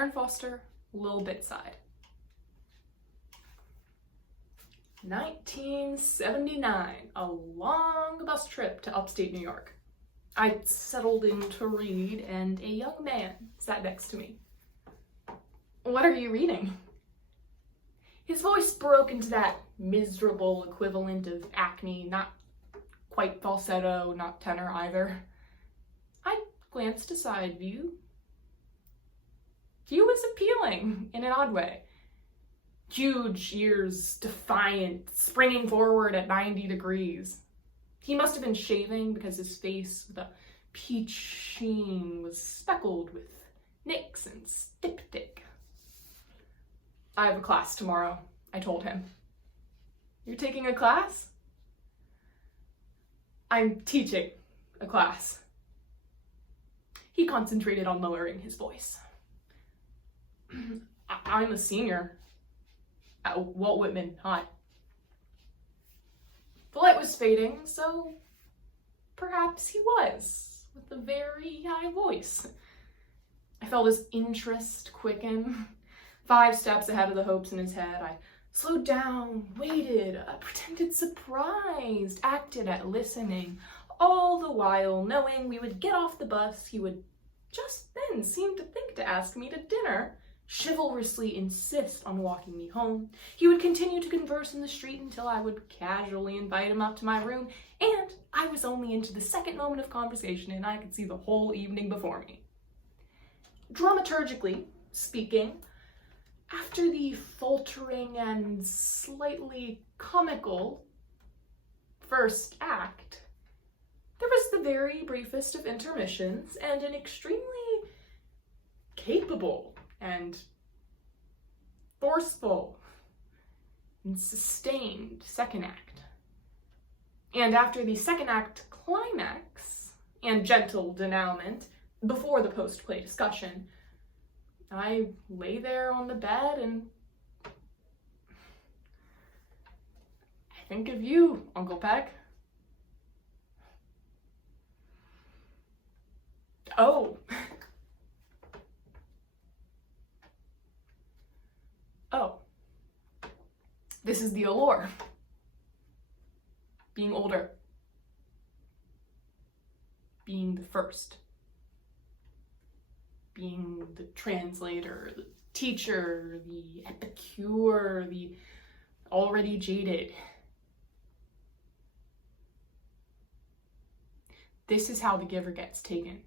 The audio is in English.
Aaron Foster, Lil Bit Side. 1979, a long bus trip to upstate New York. I settled in to read, and a young man sat next to me. "What are you reading?" His voice broke into that miserable equivalent of acne, not quite falsetto, not tenor either. I glanced aside. View was appealing in an odd way. Huge ears, defiant, springing forward at 90 degrees. He must have been shaving because his face with a peach sheen was speckled with nicks and styptic. "I have a class tomorrow," I told him. "You're taking a class?" "I'm teaching a class." He concentrated on lowering his voice. "I'm a senior at Walt Whitman High." The light was fading, so perhaps he was, with a very high voice. I felt his interest quicken. 5 steps ahead of the hopes in his head, I slowed down, waited, pretended surprised, acted at listening, all the while knowing we would get off the bus. He would just then seem to think to ask me to dinner, chivalrously insist on walking me home. He would continue to converse in the street until I would casually invite him up to my room, and I was only into the second moment of conversation and I could see the whole evening before me. Dramaturgically speaking, after the faltering and slightly comical first act, there was the very briefest of intermissions and an extremely capable and forceful and sustained second act. And after the second act climax and gentle denouement, before the post-play discussion, I lay there on the bed and I think of you, Uncle Peck. Oh. Oh. This is the allure. Being older. Being the first. Being the translator, the teacher, the epicure, the already jaded. This is how the giver gets taken.